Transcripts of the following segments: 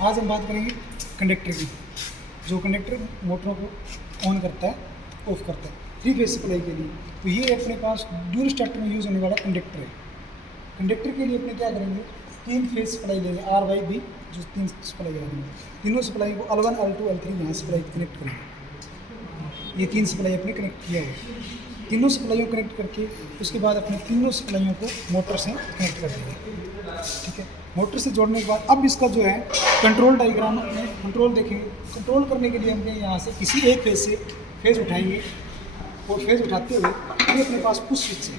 आज हम बात करेंगे कंडक्टर की। जो कंडक्टर मोटरों को ऑन करता है, ऑफ करता है 3 फेज सप्लाई के लिए। तो ये अपने पास ड्यूल स्टार्टर में यूज़ होने वाला कंडक्टर है। कंडक्टर के लिए अपने क्या करेंगे, 3 फेज सप्लाई लेंगे R/B, जो 3 सप्लाई आ रही है। तीनों सप्लाई को L1, L2, L3 यहाँ सप्लाई कनेक्ट करेंगे। ये 3 सप्लाई अपने कनेक्ट किया है। तीनों सप्लाइयों कनेक्ट करके उसके बाद अपने तीनों सप्लाइयों को मोटर से कनेक्ट कर देंगे। ठीक है, मोटर से जोड़ने के बाद अब इसका जो है कंट्रोल डायग्राम में कंट्रोल देखेंगे। कंट्रोल करने के लिए हमने यहाँ से किसी एक फेज से फेज उठाएंगे और फेज उठाते हुए ये अपने पास पुश स्विच है।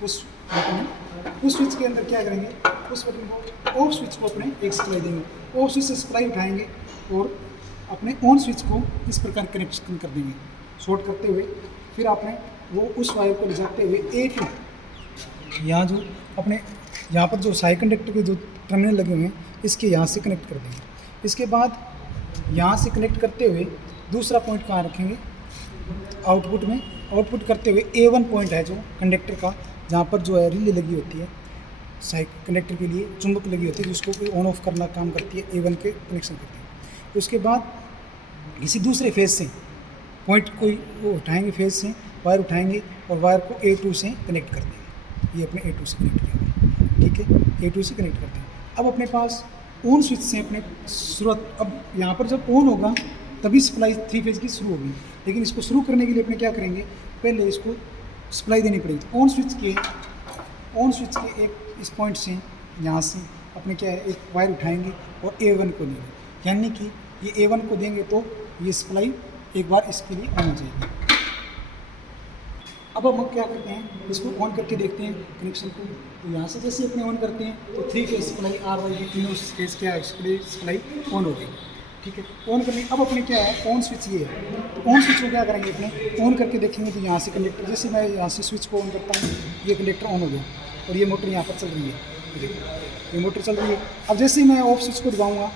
पुश बटन है। पुश स्विच के अंदर क्या करेंगे, उस बटन को ऑफ स्विच को अपने एक सप्लाई देंगे। ऑफ स्विच से सप्लाई उठाएंगे और अपने ऑन स्विच को इस प्रकार कनेक्शन कर देंगे शॉर्ट करते हुए। फिर आपने वो उस वायर को ले जाते हुए A2 यहाँ जो अपने यहाँ पर जो साई कंडक्टर के जो टर्मिनल लगे हुए हैं इसके यहाँ से कनेक्ट कर देंगे। इसके बाद यहाँ से कनेक्ट करते हुए दूसरा पॉइंट कहाँ रखेंगे, आउटपुट में। आउटपुट करते हुए A1 पॉइंट है जो कंडक्टर का, जहाँ पर जो है रिले लगी होती है साई कंडक्टर के लिए, चुंबक लगी होती है जिसको कोई ऑन ऑफ करना काम करती है, A1 के कनेक्शन करती है। उसके बाद किसी दूसरे फेज से पॉइंट कोई वो उठाएंगे, फेज से वायर उठाएंगे और वायर को A2 से कनेक्ट कर देंगे। ये अपने A2 से कनेक्ट किया हुआ, ठीक है, A2 से कनेक्ट करते हैं। अब अपने पास ऑन स्विच से अपने शुरुआत, अब यहाँ पर जब ऑन होगा तभी सप्लाई 3 फेज की शुरू होगी। लेकिन इसको शुरू करने के लिए अपने क्या करेंगे, पहले इसको सप्लाई देनी पड़ेगी। ऑन स्विच के एक इस पॉइंट से यहाँ से अपने क्या है एक वायर उठाएंगे और A1 को देंगे, यानी कि ये A1 को देंगे तो ये सप्लाई एक बार इसके लिए ऑन हो जाएगी। अब हम क्या करते हैं, इसको ऑन करके देखते हैं कनेक्शन को। तो यहाँ से जैसे अपने ऑन करते हैं तो 3 फेज सप्लाई R/B तीनों फेज क्या है सप्लाई ऑन हो गई। ठीक है, ऑन करने अब अपने क्या है ऑन स्विच ये है। तो ऑन स्विच को क्या करेंगे, अपने ऑन करके देखेंगे तो यहाँ से कंडक्टर, जैसे मैं यहाँ से स्विच को ऑन करता हूँ ये कंडक्टर ऑन हो गया और ये मोटर यहाँ पर चल रही है। ये मोटर चल रही है। अब जैसे ही मैं ऑफ स्विच को दबाऊँगा,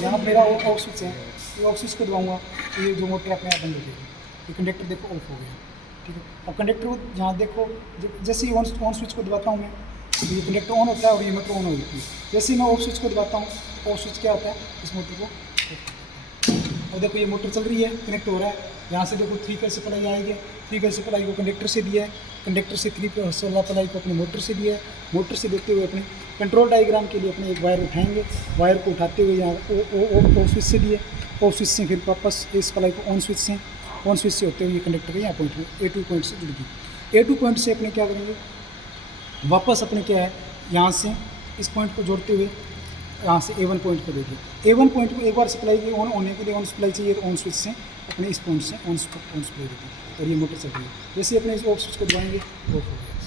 यहाँ मेरा ऑफ स्विच है, ये ऑफ स्विच को दबाऊँगा तो ये जो मोटर अपने आप बंद हो जाएगी। ये कंडक्टर देखो ऑफ हो गया। ठीक है, अब कंडक्टर को यहाँ देखो, जैसे ही ऑन स्विच को दबाता हूँ मैं तो ये कंडक्टर ऑन होता है और ये मोटर ऑन हो जाती है। जैसे ही मैं ऑफ स्विच को दबाता हूँ, ऑफ स्विच क्या होता है, इस मोटर को और देखो ये मोटर चल रही है, कनेक्ट हो रहा है। यहाँ से देखो 3 फेज सप्लाई आएगी, 3 फेज सप्लाई को कंडक्टर से दिया है, कंडक्टर से 3 फेज सप्लाई को अपने मोटर से दिया है। मोटर से देते हुए अपने कंट्रोल डायग्राम के लिए अपने एक वायर उठाएंगे, वायर को उठाते हुए यहाँ ऑफ स्विच से दिए, ऑफ स्विच से फिर वापस इस सप्लाई को ऑन स्विच से होते हुए कंडक्टर के यहाँ पॉइंट में A2 पॉइंट से जुड़ेगी। A2 पॉइंट से अपने क्या करेंगे, वापस अपने क्या है यहाँ से इस पॉइंट को जोड़ते हुए यहाँ से A1 पॉइंट को देंगे। A1 पॉइंट को एक बार सप्लाई की ऑन होने के लिए ऑन सप्लाई चाहिए, ऑन स्विच से अपने इस पॉइंट से ऑन सप्लाई देते हैं और ये मोटर चल रही है। जैसे अपने इस ऑफ स्विच को दबाएंगे ऑफ हो गया।